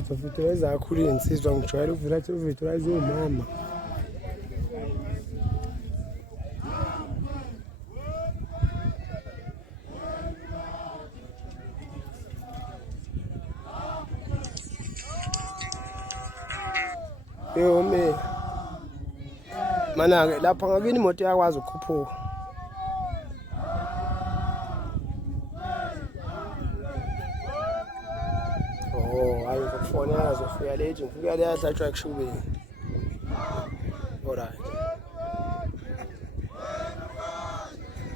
Uzovitiliza kakhulu insizwa ngijwayele uvitilize umama. Yome mana lapha ngakini imoto yakwazi ukukhuphuka. Hayi ngikufonela zofika late ngifika le yahlatshwa ekushubeni. Alright.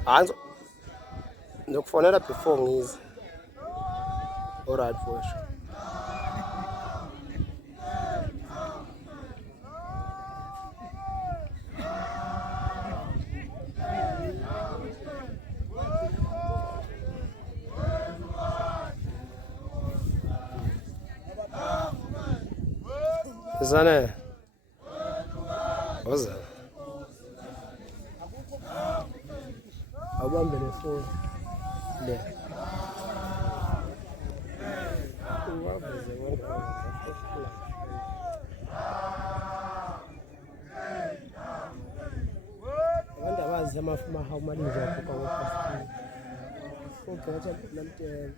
Hanzo ndokufonela before ngize. Alright for sure. Zane. Oza. Abambe le phone. Le. Abantu abazi amafuma how mali nje kwa kwa. Ukhetha namthe.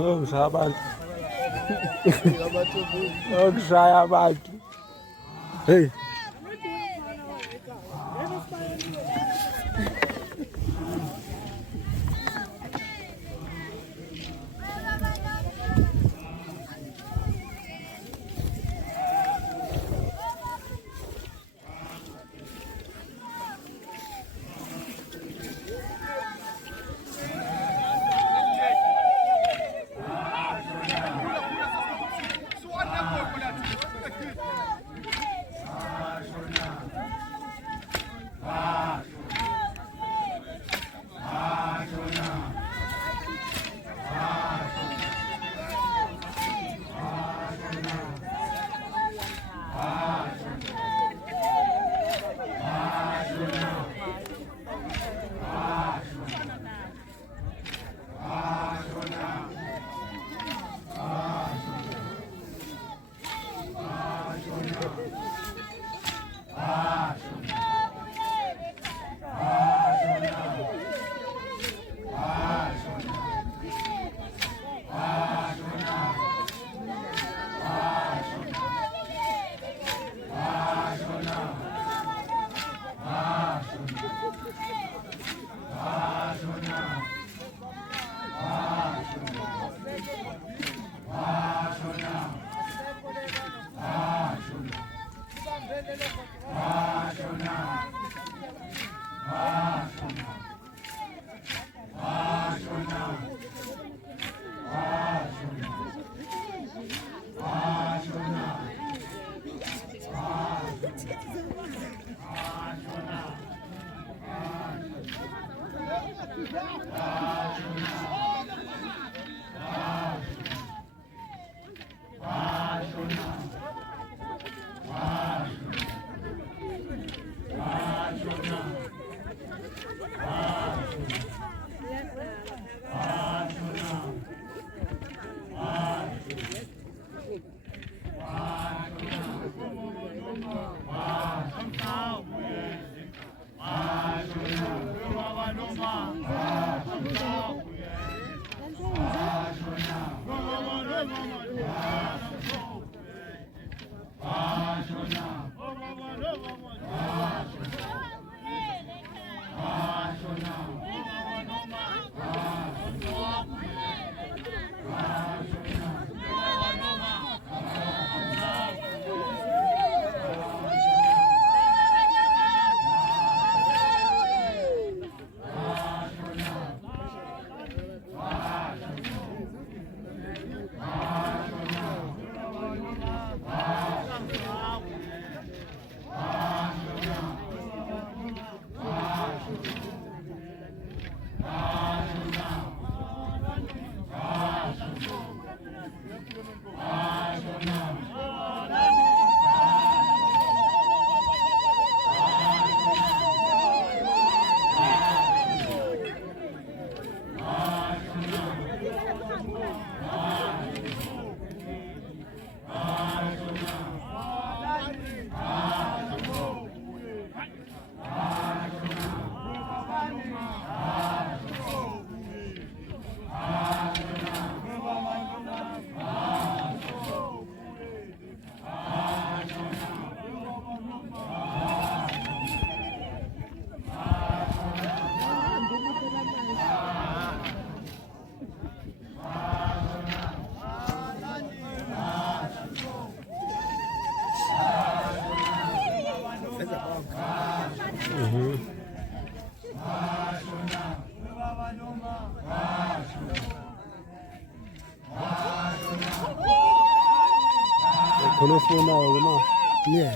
Oh, sahabat. Oh, sahabat. Hey. Konofuna ngoma. Yeah.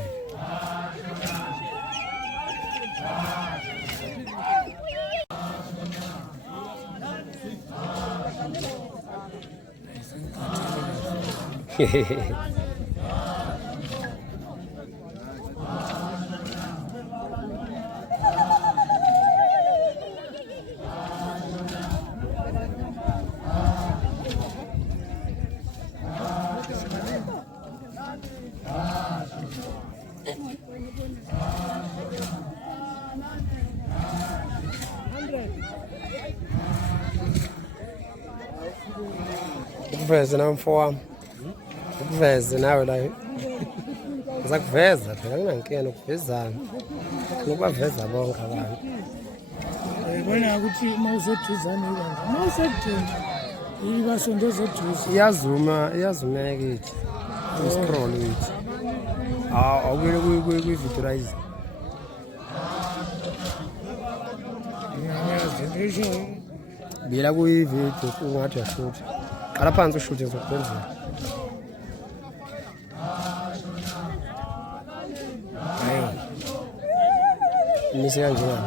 Ukuveza na mfowami. Ukuveza nawe la. Ngizakuveza phela kunankinga ukuvezana. Ngokuveza bonke abantu. Bona ukuthi mawuseduzana ilanga. Mawuseduzana ibasondeza eduze. Iyazuma yakithi. Scroll yithi. Awubele kwi-video Ngiyazi bila kuyi-video ungathi uyashutha. Qala phansi ushuthe zokwenzela. hayo Imise kanjena.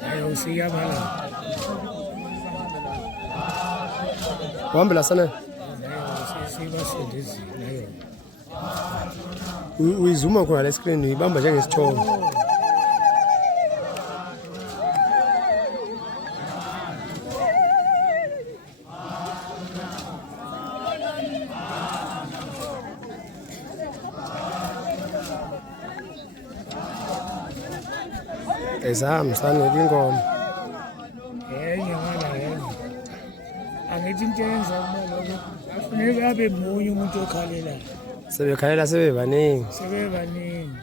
hayo siyabala Wambela sana. hayo sibasondezi nayo Uyizuma khona le screen uyibamba njengesithombe. Ezahambisana ingoma. enye ngala enye angithi into eyenza kumele afuneka abe munye umuntu okhalelayo Sebekhalela sebebaningi. sebebaningi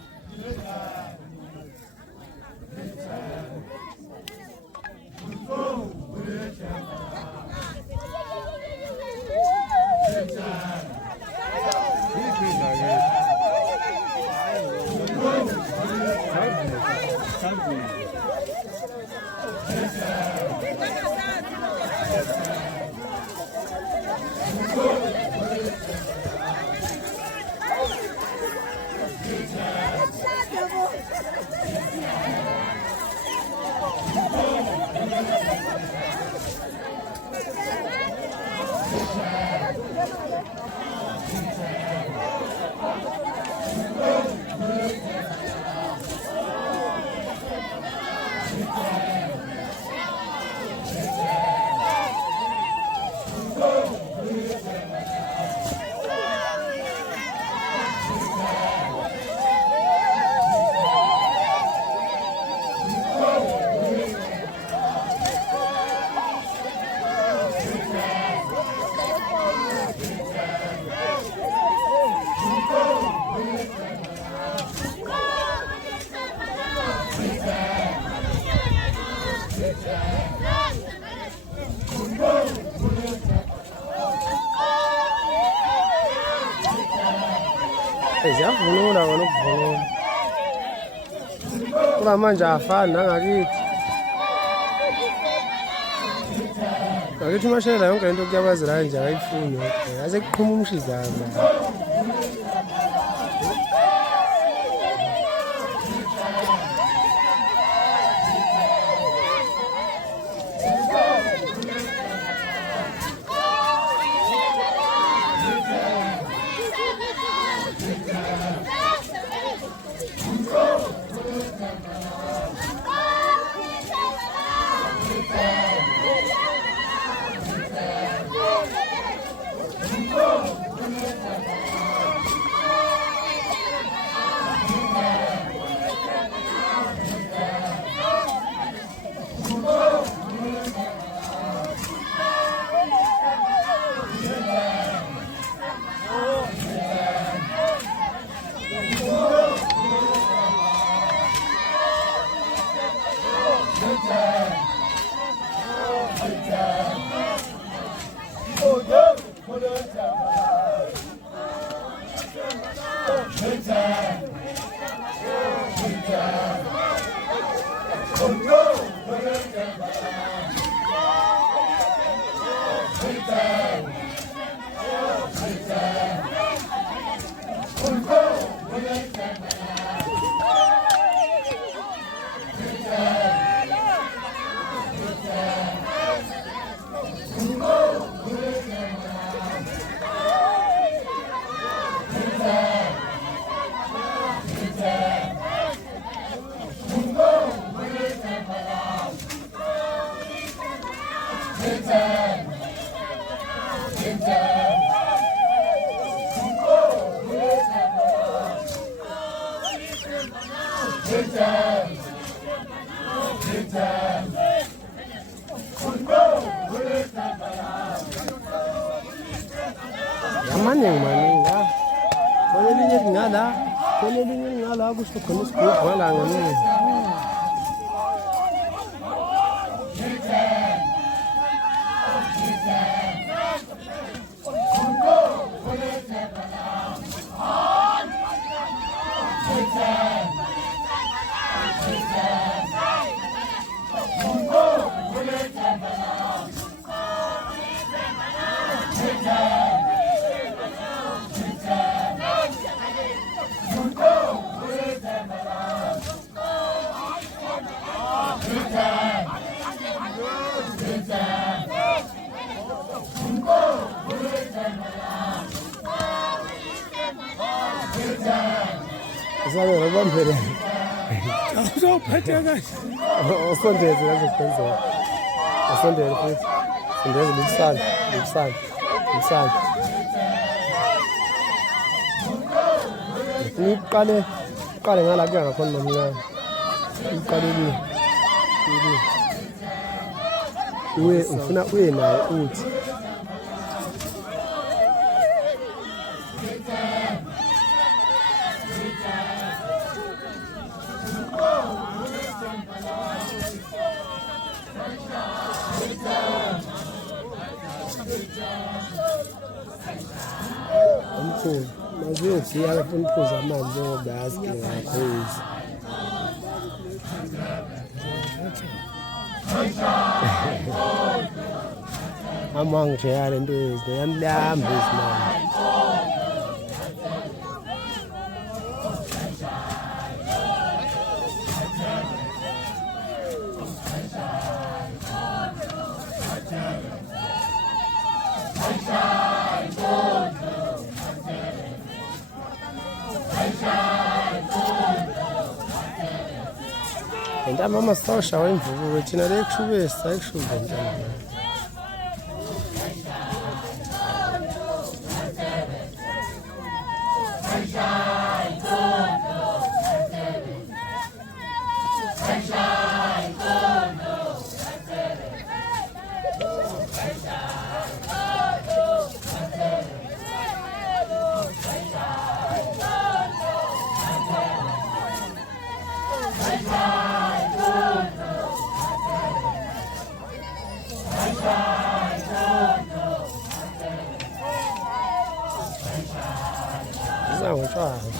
ziyavunula kona ukuvunula kuba manje afani nangakithi. Ngakithi umashayela yonke into kuyabazela nje akayifuni ase kuqhuma umshizana. Maning lah. Kalau ini ngala, kalau ini ngala aku suka nulis buku malang ni. Sabe, não vamos ver. Só para chegar. O som dele, né? O som dele, foi. O som dele, Lipsan. Uqale ngala ke ngakhona mina. Uqale ni. Uye ufuna uye naye uthi. Umkhulu, maziyothi akafuna uphuza amanzi njengoba yazi ke ngakhozi. Amangithe yale nto yamlamba izimali. Mama sawusha wemvubu thina lekushubesa ekushuba ntamba. Não, já.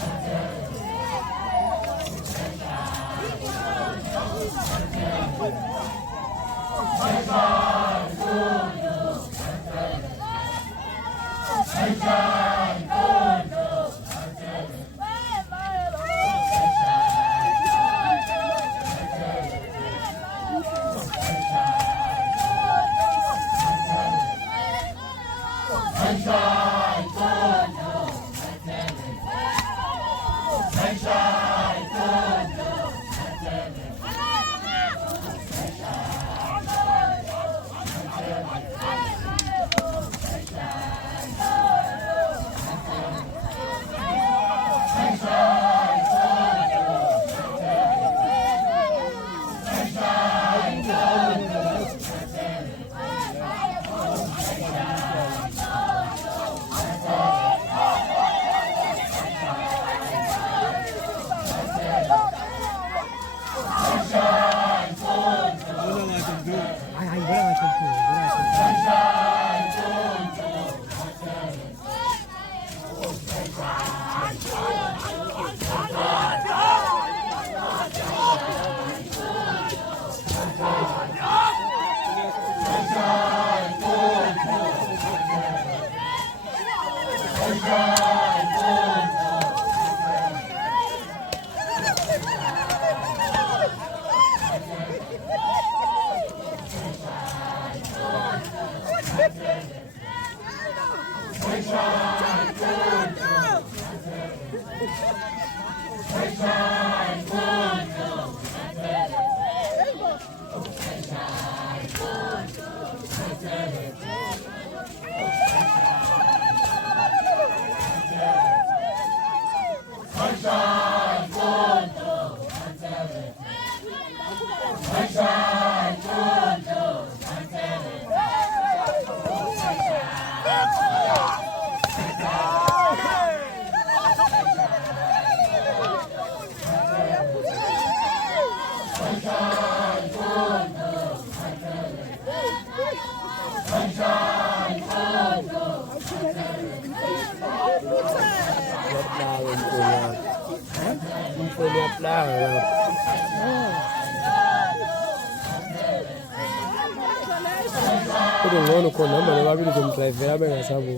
Kudu ngono kona mane babiri kumdrive abe ngasabu.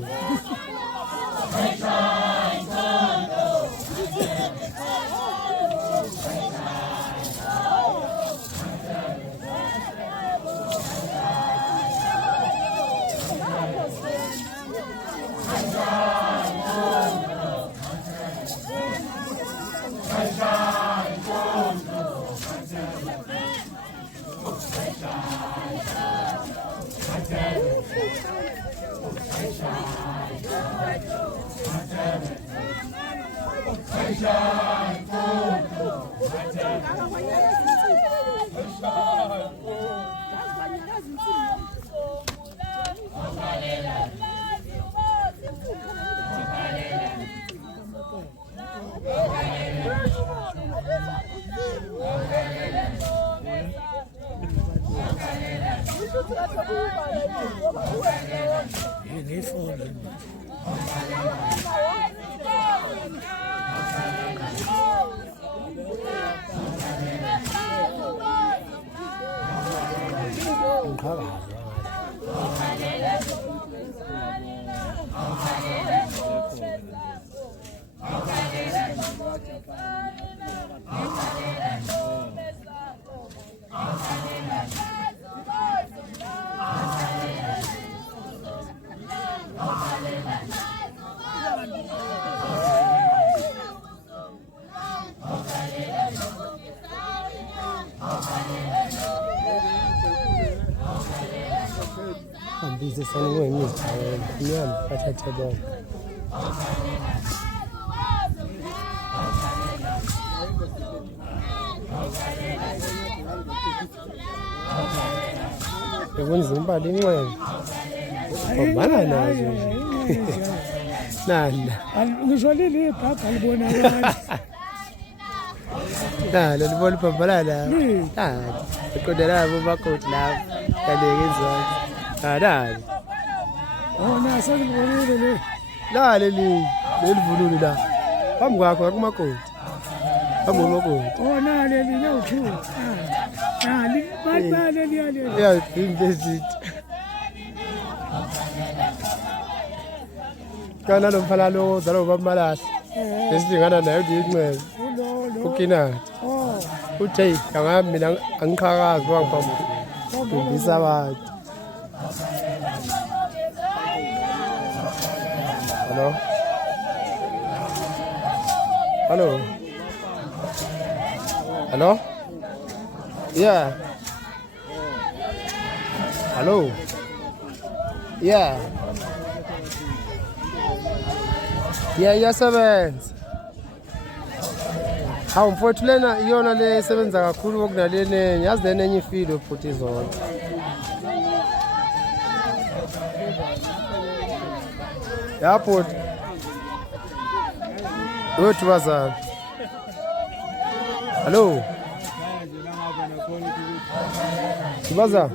basebenzisana ngoyimizibhaweni inyama bathathe bonke. Bekunzima uba linxele ubhala nazo nanda ngisho leli ibhabha libonakala nalo libona ibhabhala lapho iqondela labo bakoti lapho kaneke izona nalo nase libonile le leli vunulo la phambi kwakho akumakoti phambi kwamakoti leli nawuthu nali baqale liyale yayimbezithi kana lo mfana lo zalo bamalahla lesilingana nayo ndiyinxele ukinati uthe angami mina angiqhakazi wangiphamisa abantu. Hello? Yeah. Hello? Yeah. Iyasebenza. Hawu mfowethu lena iyona le sebenza kakhulu okunalene yazi lena enye ifilo futhi izona. Airport. Wethu bazana. Hello. Sibaza.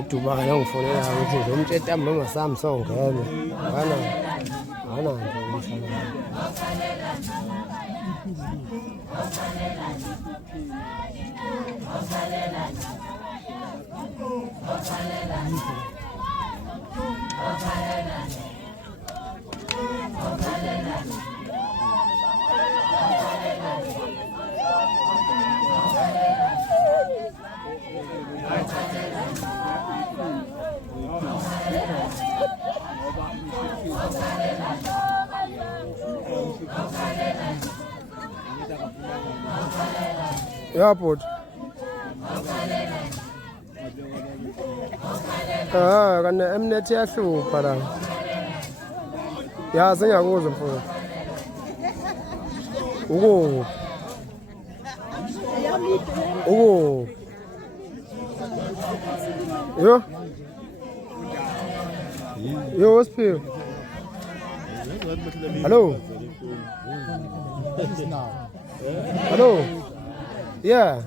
Uduba kana ngifonela ukuthi ngizomtsheta mama sami songena ngana nto umfana airport. Kana Mnet yahlupha la. Yazi ngiyakuzwa mfowethu. Yo, what's up? Hello. Hello. Yeah.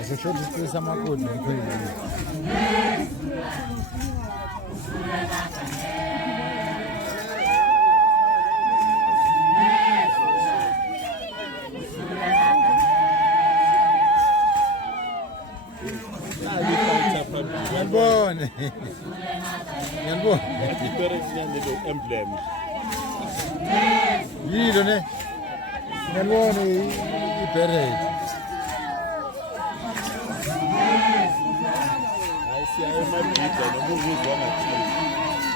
Asishodisisa makodi kweli. Ngiyabona. Ngiyabona. Emblem. Yilo ne. Ngiyabona iberet. Ayisiyayemabhida nomuzwa ngathi.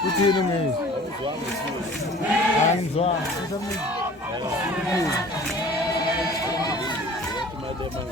Kuthini ngi? Umuzwa ngathi. Angizwa. Usamini. Madema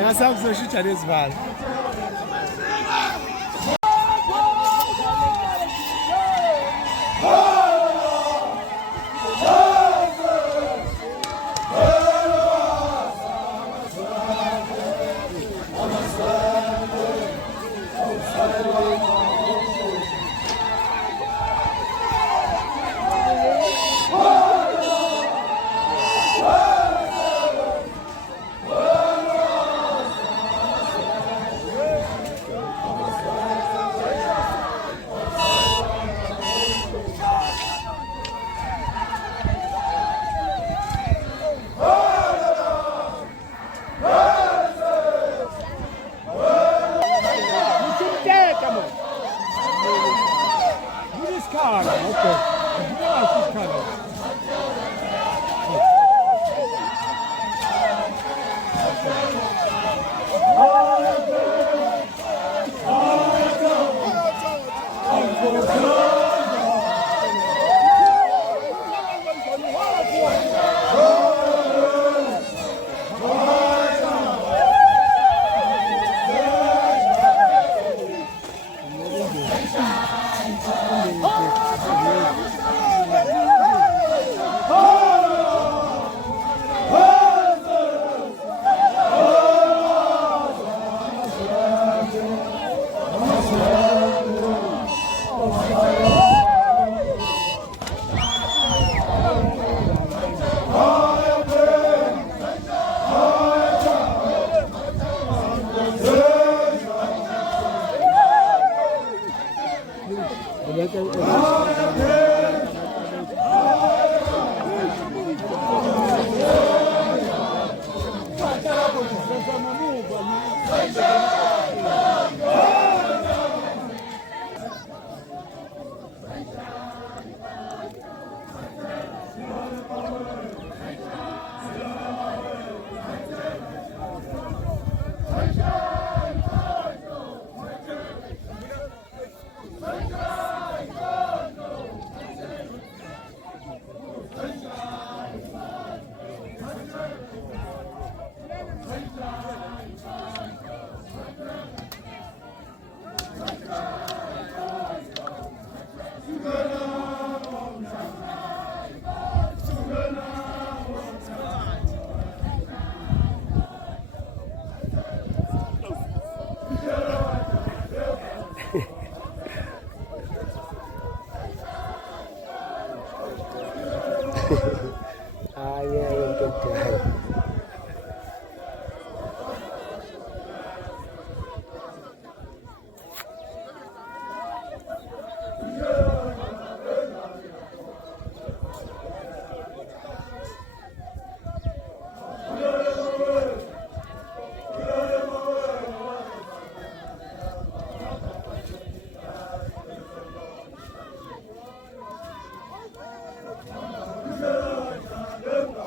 Ja sam se šiča ne zval.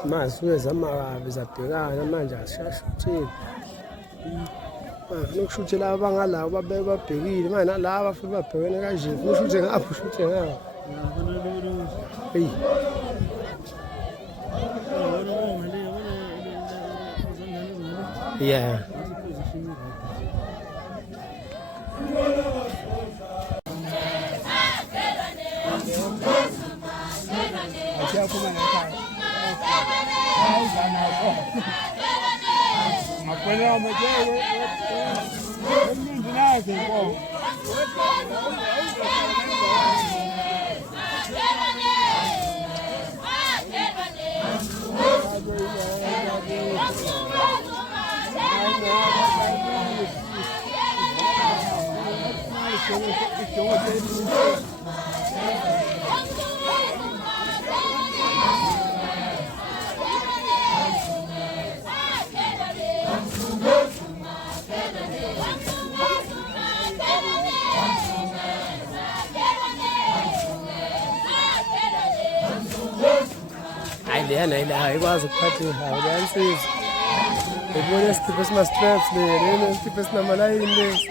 Manje zamabi zabhekana manje asishashutshile. Manje ukushuthela abangalawo babhekile manje nalaba futhi babhekene kanje ushuthe ngapho ushuthe ngapho. Hey. Yeah. Lena ile ayikwazi ukuphatha ihawu leyansiza ubona isithipho esima-straps lena isithipho esinamalini lesi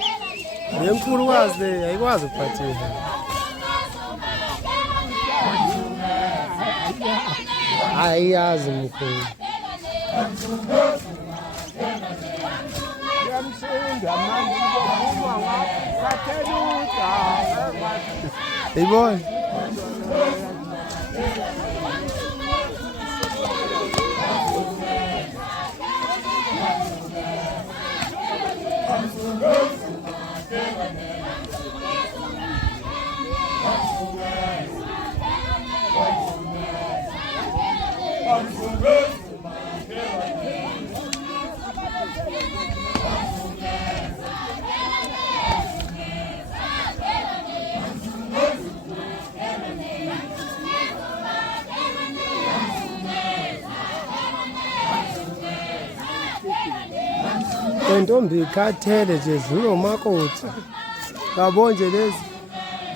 lenkulukazi le ayikwazi ukuphatha ihawu ayiyazi mkhulu yibona Ntombi ikhathele nje dlula umakoti yabo nje lezi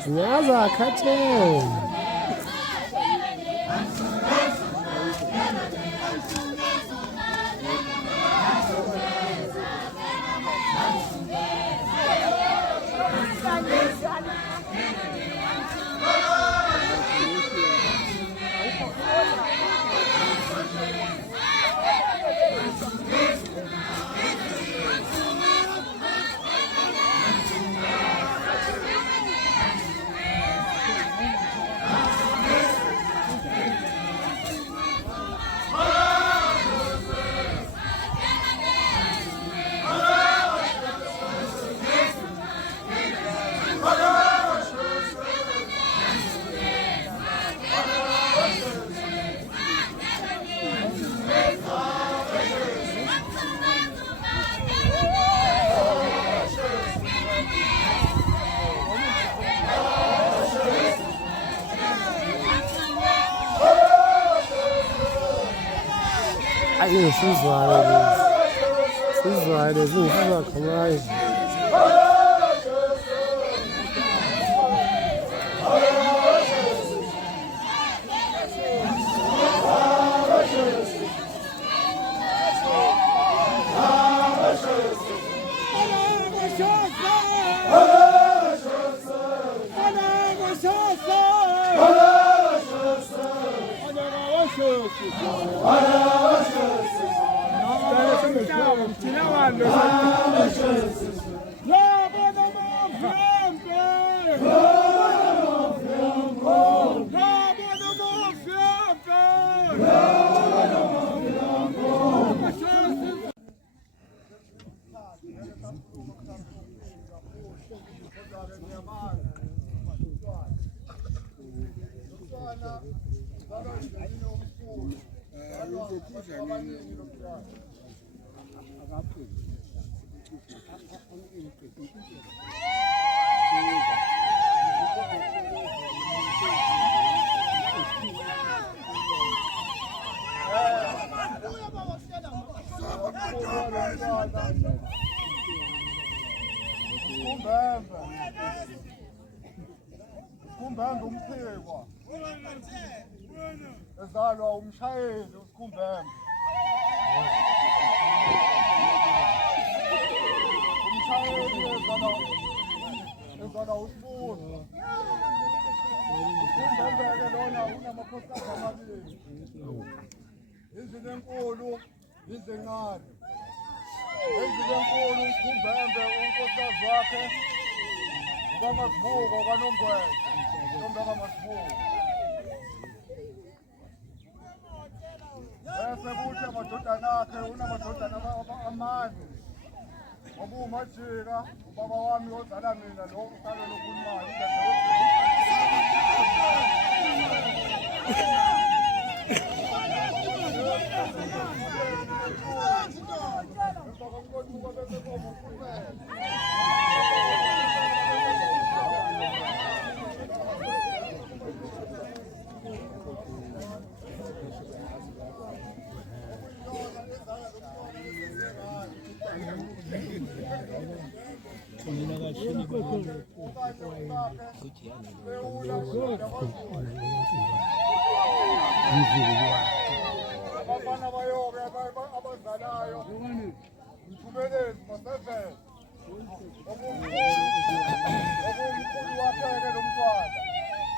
zinyaza akhathele Ayo sizwayo lezi sizwayo lezi ngifuna khamayi Kumbembe umphekwa ezalwa umshayeli uSikumbembe umshayeli ezalwa uSibuzo uSikumbembe-ke lona unamakhosikazi amabili indlela enkulu indlela encane indlela enkulu uSikumbembe unkosikazi wakhe ukaMasibuko kaNongwenya Ntombi kaMasibuko bese kuthi amadodana akhe unamadodana amane obuMajika ubaba wami ozala mina lo usalo lokhulumayo abafana bayoke abazalayo mthubelezi masevele okumkhulu wapheke lo mntwana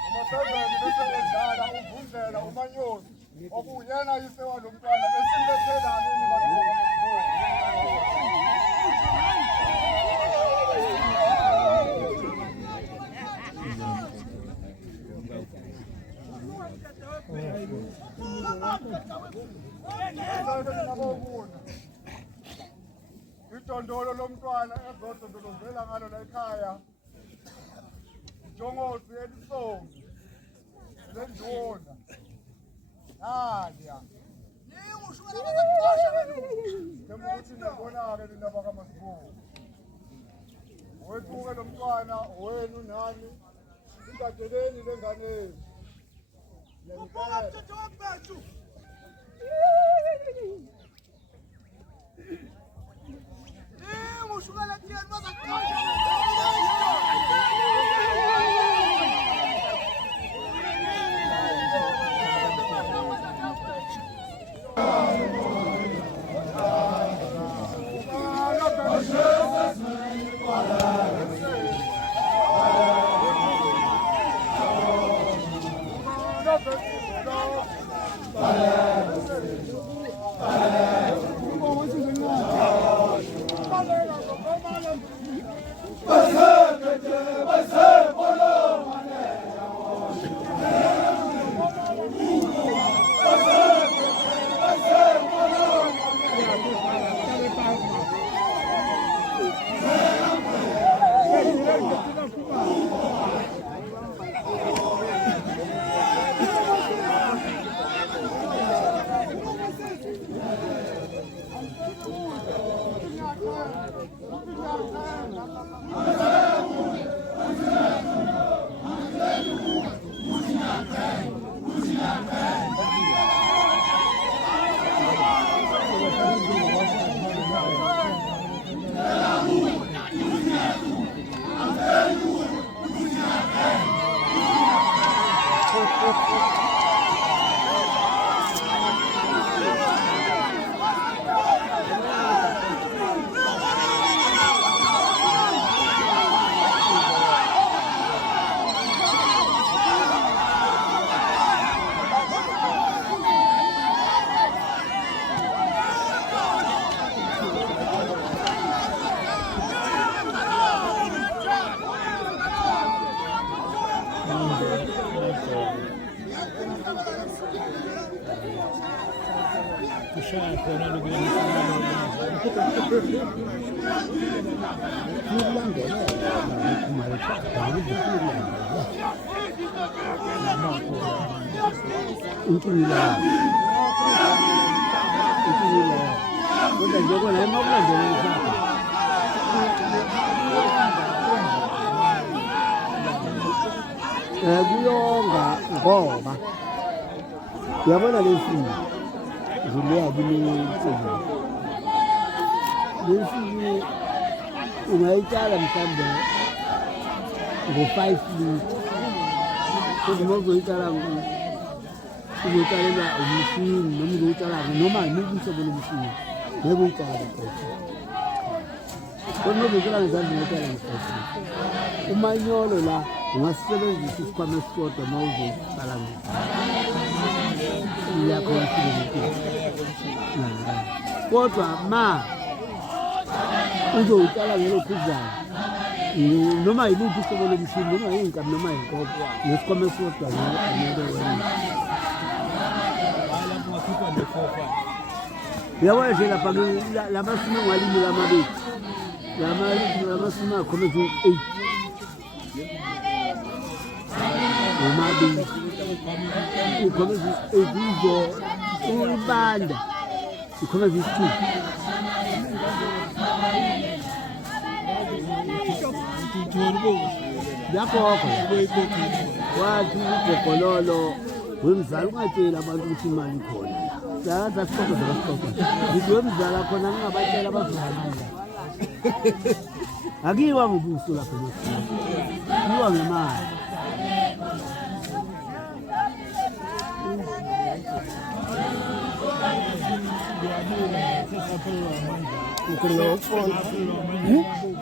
umasevele bese edlala uvundlela umanyosi okuyena yise walo mntwana esilethela nini bantu idondolo lomntwana ezodondolozela ngalo la ekhaya ijongosi elisongi lenduna naliya ukuthi nibona-ke nina bakaMasibuko owethuke lo mntwana owenu nani ingadeleni lenganeni Untuk kuyonga ngoba uyabona lesi zileya kimi lesi ungayitshala mhlawumbe ngo-5 litre kodwa uma uzoyitshala uzoyitshalela umshini noma uzoyitshala noma yimuphi uhlobo lomshini ngeke uyitshala ngo-5 kodwa uma uzoyitshala ngezandla ungayitshala ngo-5 umanyolo la ungasebenzisa isikhwama esisodwa uma uzoyitshala yakho kodwa ma uzoyitshala ngelokhuzana noma yiluphi uhlobo lomshini noma yinkabi noma yinkopo nesikhwama esisodwa ngeke wenza uyabona nje lapha lamasimu engiwalimi lamabili lamasimu akhomeza 8 omabili ikhomeza 8 izo uyibanda ikhomeza 2 yakhokho wathi ugogololo wemzala ungatsheli abantu ukuthi imali ikhona saza sixoxe ngithi wemzala khona ngingabatshela abazalana akiwa ngobuso lapho kiwa ngemali Ukhuluma ngokufona.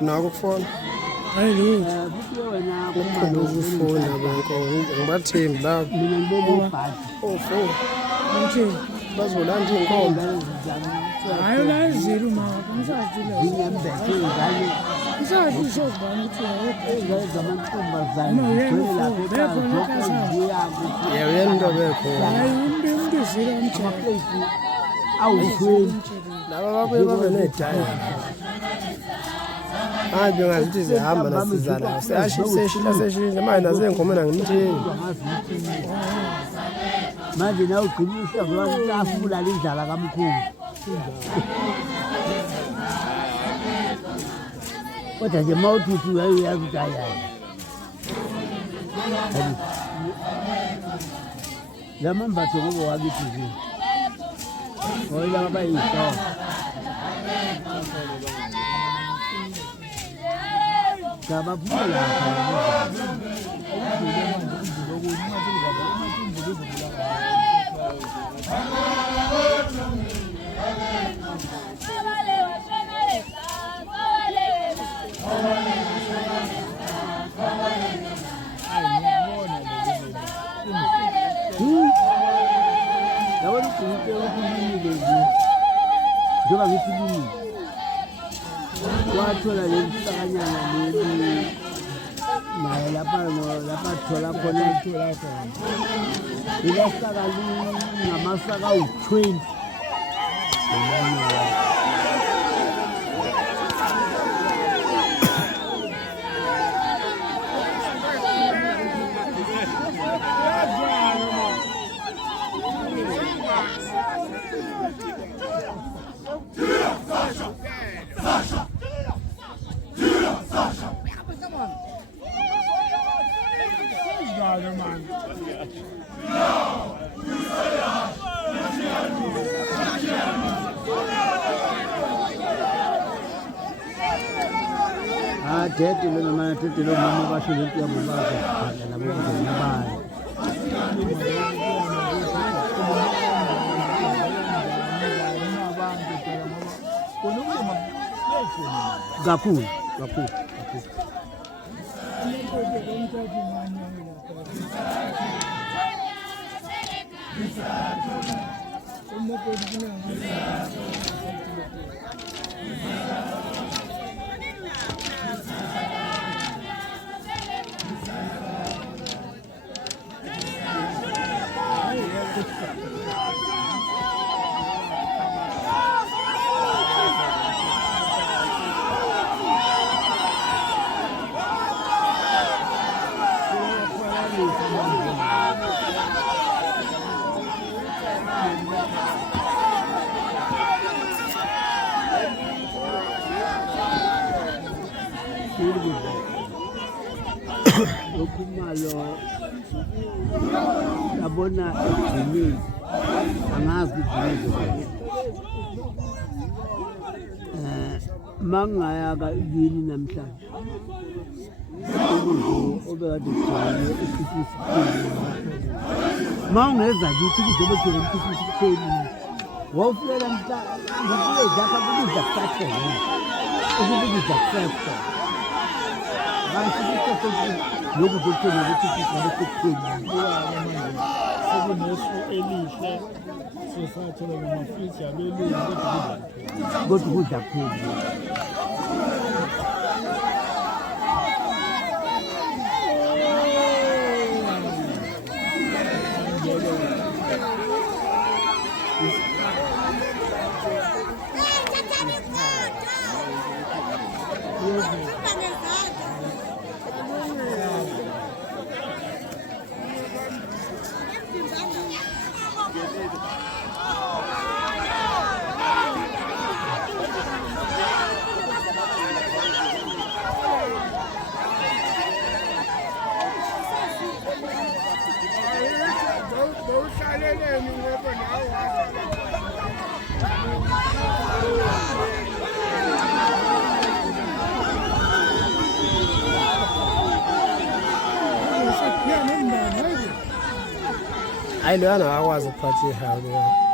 Nakufona. Hayi Ukhuluma ukufona bonke ngibathembi la. mina ngibona ubhadi Ofuna. Manje Bazolanda inkomo. hayi la izilo ma ngisajile. ngiyembethe ingane Ngisajile sokubona ukuthi ingane zamantombazane zigcwele lapho ekhaya zonke zibuya ukuthi Yeah, uyento bekhona. hayi umuntu izilo umthe. amaplate awu-20 Laba babuye babe nedaya. Manje ngazithi zihamba nasizala. Seshila manje nasenkomena ngimtheni. manje nawe ugcina uhlangula afula lindlala kamkhulu kodwa nje ma uthi uyayazi ukuthi ayayi la mambatho ngoba wakithi nje oyila abayihlobo ngabaphuma lapha yabona ugcine ukulimile nje njengoba ngithi limile wathola lelisakanyana leli naye lapha thola khona ilasaka lingamasaka awu-20 Tete lo mama tete lo mama basho lento ya bobaza la bobaza na bana kakhulu Khumalo yabona egcinile angazi ukuthi mangayaka yini namhlanje obekade kujwayele isifisi mawungeza kithi kuzobe kujwayele isifisi kupheli wawufika mhla ngibuye zakha kubiza kusathele ukubiza kusathele lokhu kuthena ukuthi sizabe sikupheli sekunesu elihle sesathola ngomafriji abelungu kodwa kudla kupheli hayi lo yana akwazi ukuphatha ihawu lo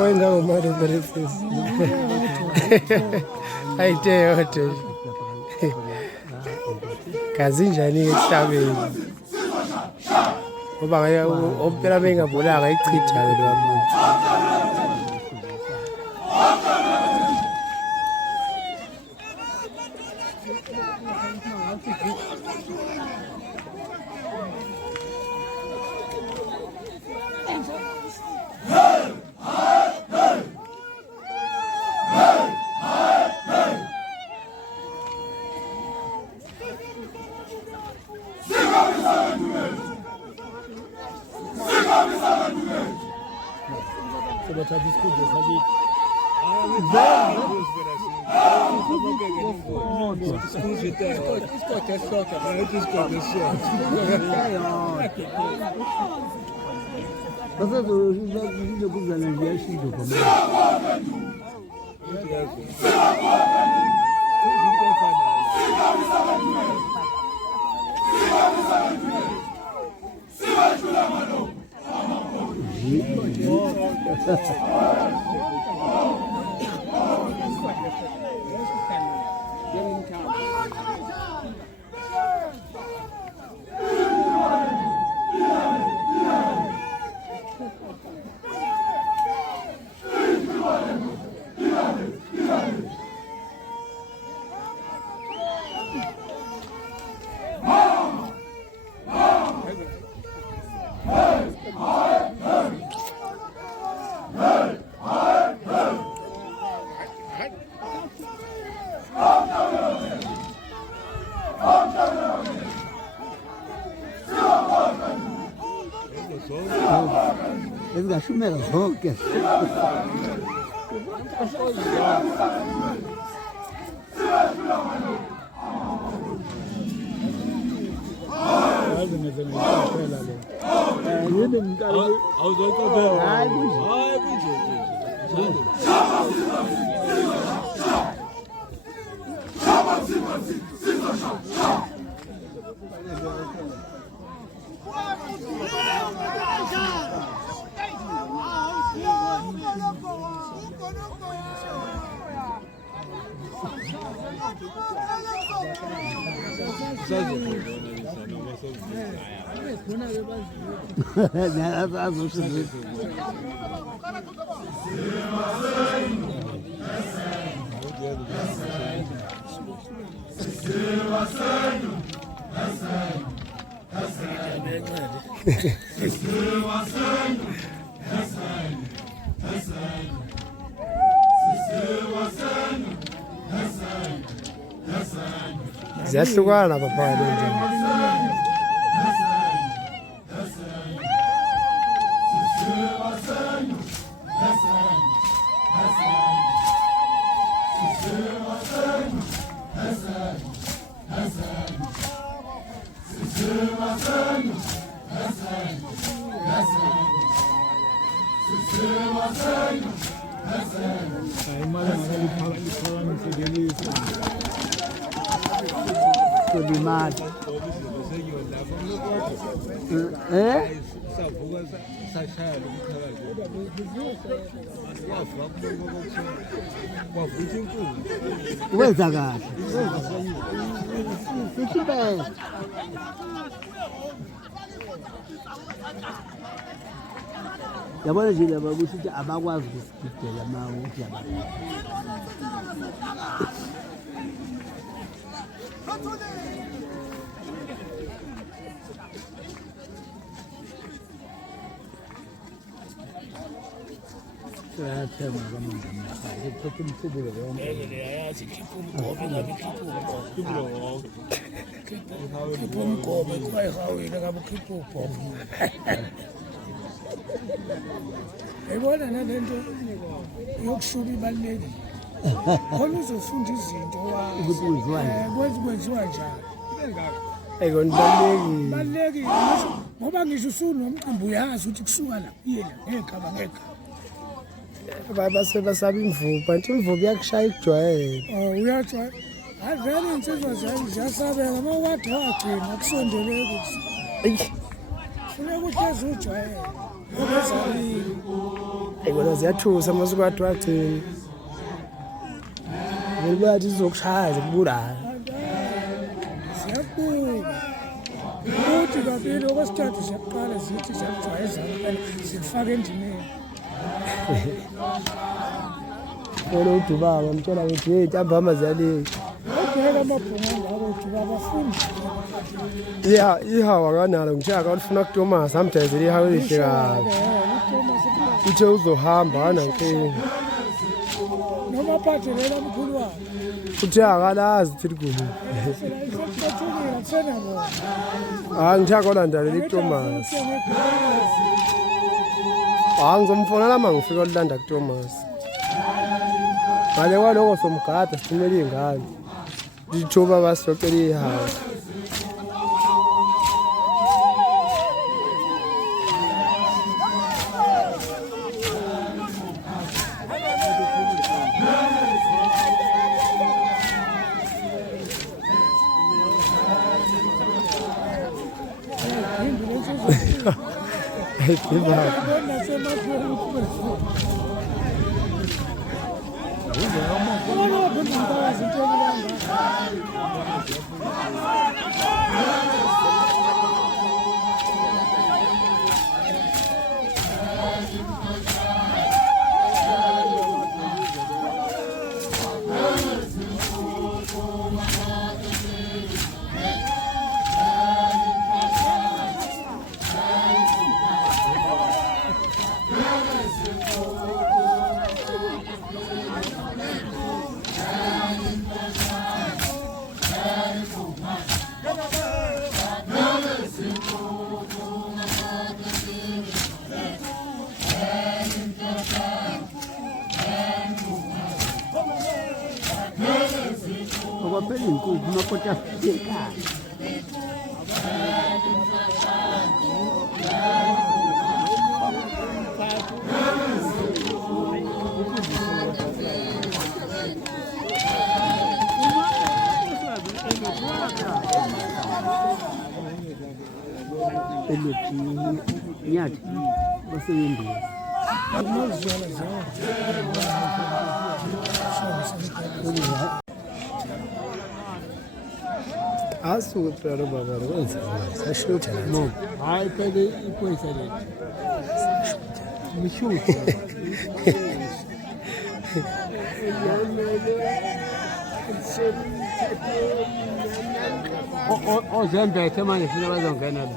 going down my references. I tell you, kazinjani ehlabeni ngoba ngaya ophela bengabulanga ichitha ke lo muntu Ezingashumeka zonke yazi ngeze ngikuphela lo yini mntana Awuzoqophela. hayi kunje Hayi kunje. azosho ziyahlukana baphakathi endlela. imali ngakaliphakamisikelisa kulimali Savuka sashaya lo mkhalazi. Wavuka inkulu. wenza kahle sikhiphe yabona nje laba kusho abakwazi ukusigidela ukuthi yathema kamanzi amakhaya kuphethe umsebenzi wonke yazi khipha umgobe ngabe khipha umgobe kwayihawile ngabe ukhipha ubhobho yayibona nalento yokushuba ibalulekile khona uzofunda izinto ukuthi kwenziwa njani Ekonibalulekile. balulekile ngoba ngisho usunomcimbi uyazi ukuthi kusuka la uye la ngegaba Baseba imvubu, kanti imvubu iyakushaya ikujwayele. uyajwayela hayi vele iy'nsizwa ziyasabeka uma ukade wagcina kusondele kuthi funeka uhlezi ujwayele ngoba ezalile Kona ziyathusa uma ukade wagcina. Vele zizokushaya zikubulala. ziyabuka ukuthi kabili okwesithathu ziyakuqala zithi ziyakujwayezana phela zikufake endimeni Wena udubaba mtshela ukuthi hey ntambama ziyalika. odeka amabhunga ngabo ujuba abafundi Ihawa kanalo ngishaya kalifuna kuThomas amjayezele ihawa elihle kabi. Uthe uzohamba kanankinga. noma aphathelele mkhulu wabo Uthe akalazi thilikulo. isekuthulile akusenabona Ngishaya kolandalela kuThomas. Ngizomfonela uma ngifika olanda kuThomas. Ngale kwaloko somgada sithumela iy'ngane. Lithuba basicocela ihawa. Ayibhibaba. umakota fika. Eloki nyathi baseyindini. asuke phela baba kwenzeka sashutha No, hayi phela iphoyisa le. Mshuthi. Ozembethe manje funa bazongena la.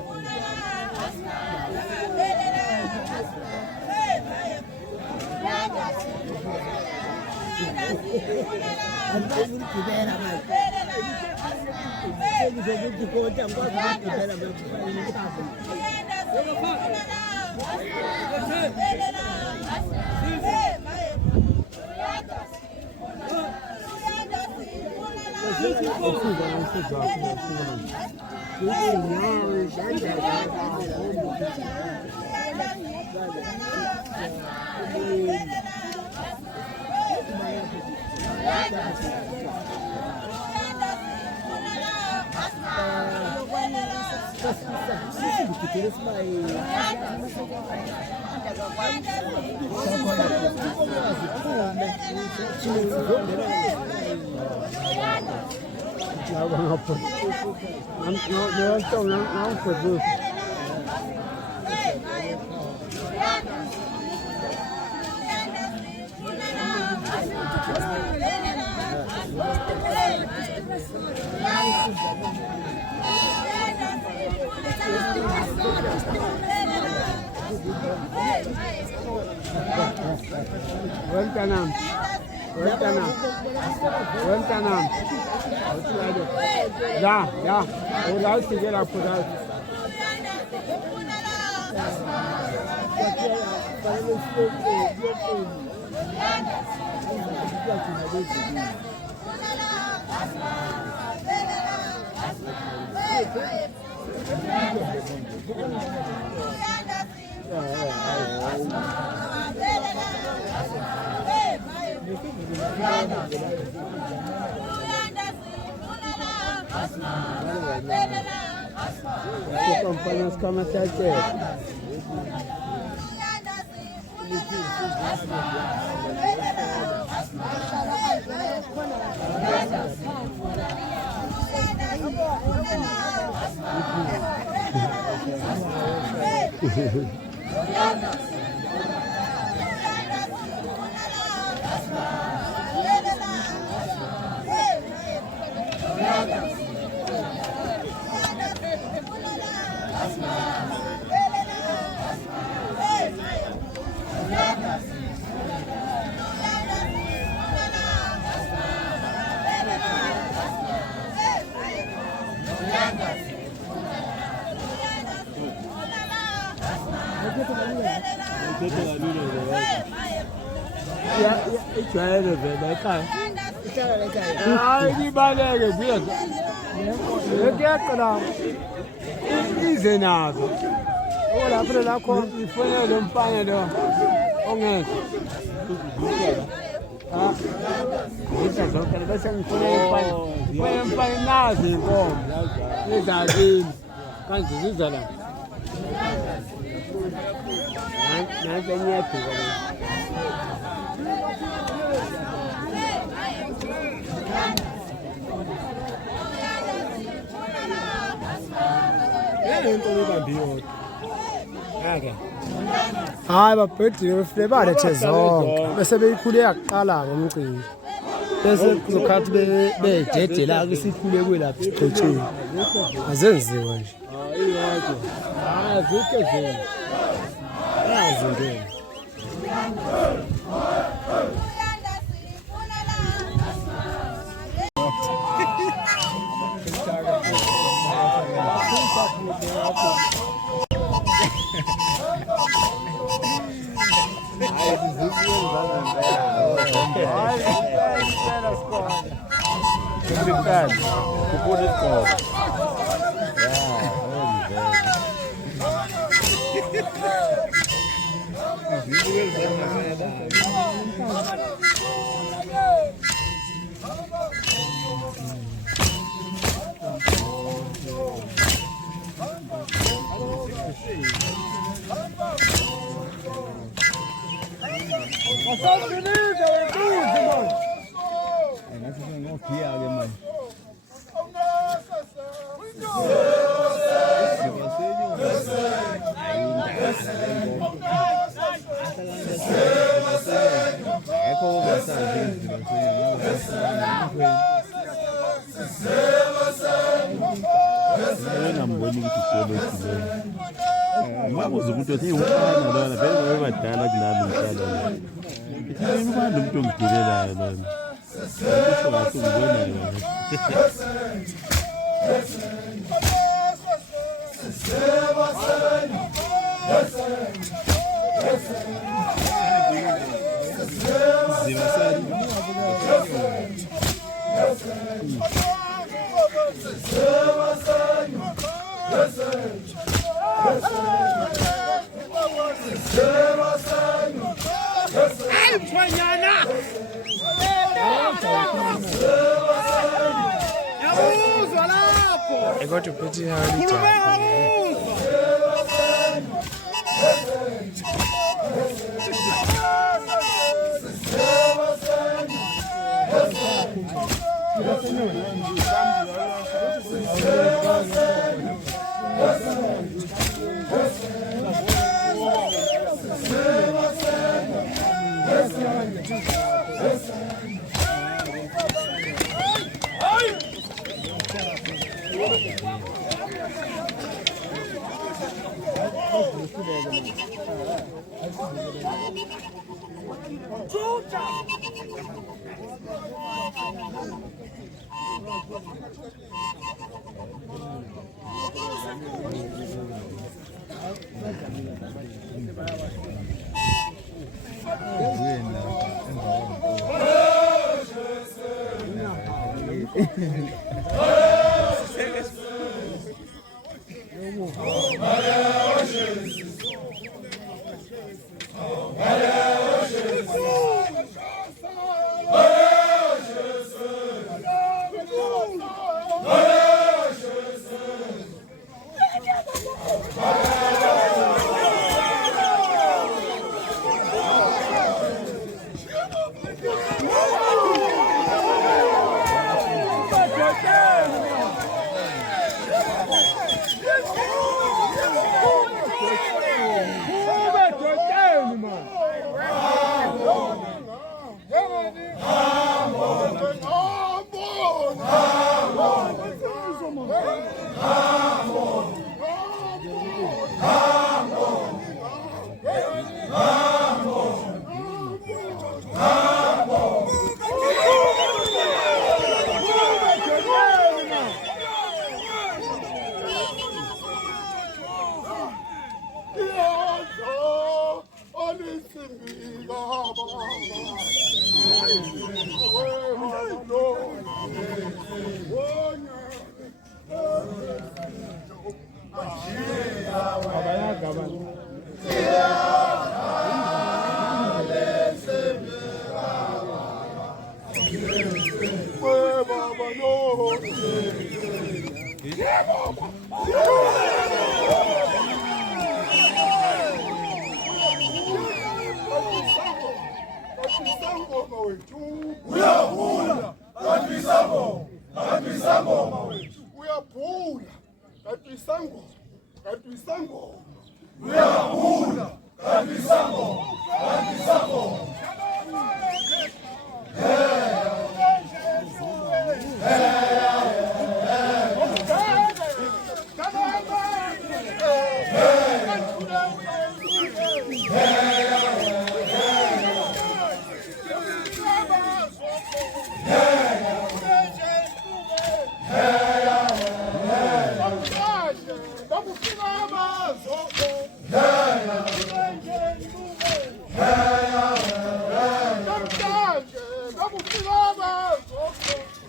Welcome. Ja, oder ist die Gela Podal? Acompañas con la chache. Ijwayele vele ekhaya. Hayi libaleke buya. Ngiyaqala. Ize nazo. olapho lakho Ifonele umfana lo. Ongeke. Ngizwa zonke bese ngifonela umfana. Ifonele umfana nazi inkomo. Izalini. Kanje ziza la. Nanti ngiyaduka. hayi babhedile befike balethe zonke bese beyikhule yaqala ngomcimbi bese kuzokhathi beyidedela ke sikhule kwelapha igcotsheni azenziwa nje Zikho nje. yazindela Obrigado. Por isso. Vamos ukuthi uthi ufana lona phela webadala kulami ngicala. Ithi ubani umuntu ongidilelayo lona. Kusho ngathi ngibona yona. I got to put it on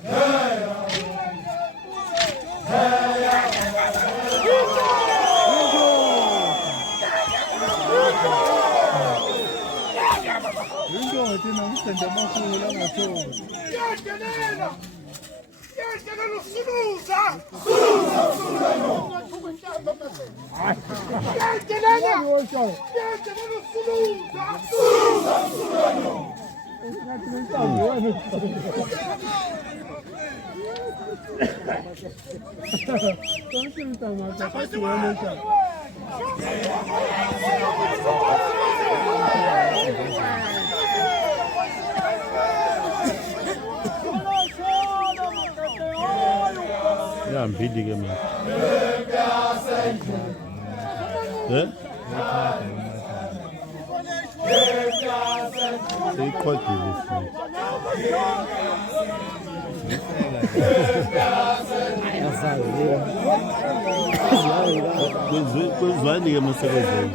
Yeah. thina umsende amakhulu angathola. Yadelela usuluza. Yadelela Ya mbili ke manje. Seyiqhodile futhi. Kwezwani ke masebenzini.